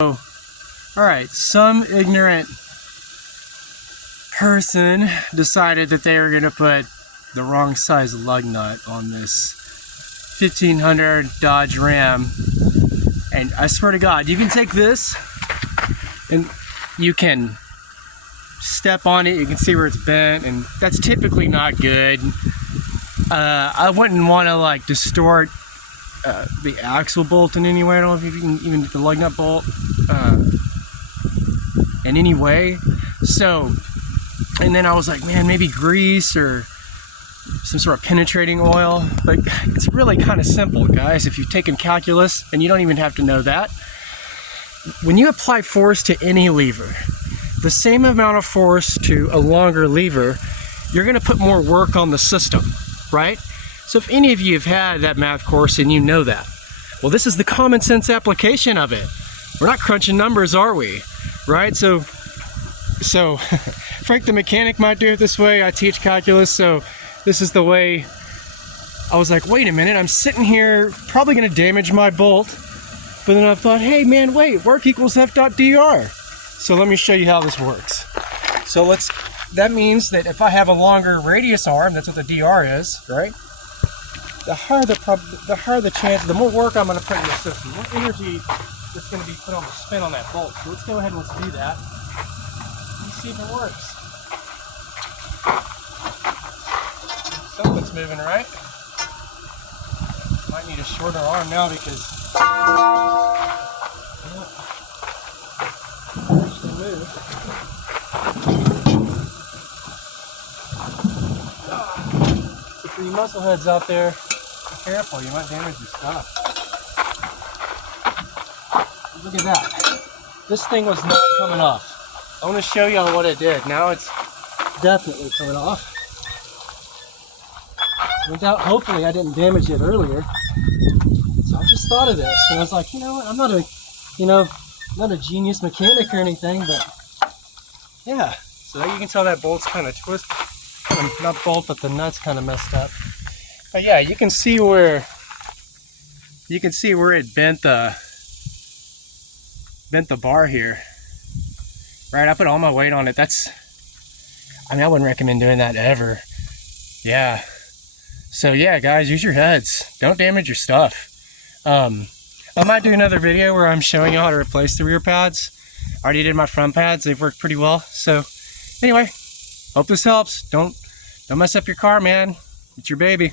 All right, some ignorant person decided that they were going to put the wrong size lug nut on this 1500 Dodge Ram, and I swear to God, you can take this and you can step on it, you can see where it's bent, and that's typically not good. I wouldn't want to like distort the axle bolt in any way. I don't know if you can even get the lug nut bolt in any way. So, and then I was like, man, maybe grease or some sort of penetrating oil. Like, it's really kind of simple, guys. If you've taken calculus, and you don't even have to know that, when you apply force to any lever, the same amount of force to a longer lever, you're going to put more work on the system, right? So if any of you have had that math course and you know that, well, this is the common sense application of it. We're not crunching numbers, are we? Right? So Frank the mechanic might do it this way. I teach calculus, so this is the way. I was like, wait a minute, I'm sitting here probably going to damage my bolt, but then I thought, hey man, wait, work equals F.dr. So let me show you how this works. So that means that if I have a longer radius arm, that's what the dr is, right? The higher the chance, the more work I'm going to put in the system, the more energy that's going to be put on the spin on that bolt. So let's go ahead and let's do that. Let's see if it works. Something's moving, right? Might need a shorter arm now because actually move. So for you muscle heads out there, be careful, you might damage your stuff. Look at that. This thing was not coming off. I want to show y'all what it did. Now it's definitely coming off. Without, hopefully I didn't damage it earlier. So I just thought of this, and I was like, you know what, I'm not a genius mechanic or anything, but yeah. So you can tell that bolt's kind of twisted. Not bolt, but the nut's kind of messed up. But yeah, you can see where it bent the bar here. Right, I put all my weight on it. I wouldn't recommend doing that ever. Yeah. So yeah, guys, use your heads. Don't damage your stuff. I might do another video where I'm showing you how to replace the rear pads. I already did my front pads. They've worked pretty well. So anyway, hope this helps. Don't mess up your car, man. It's your baby.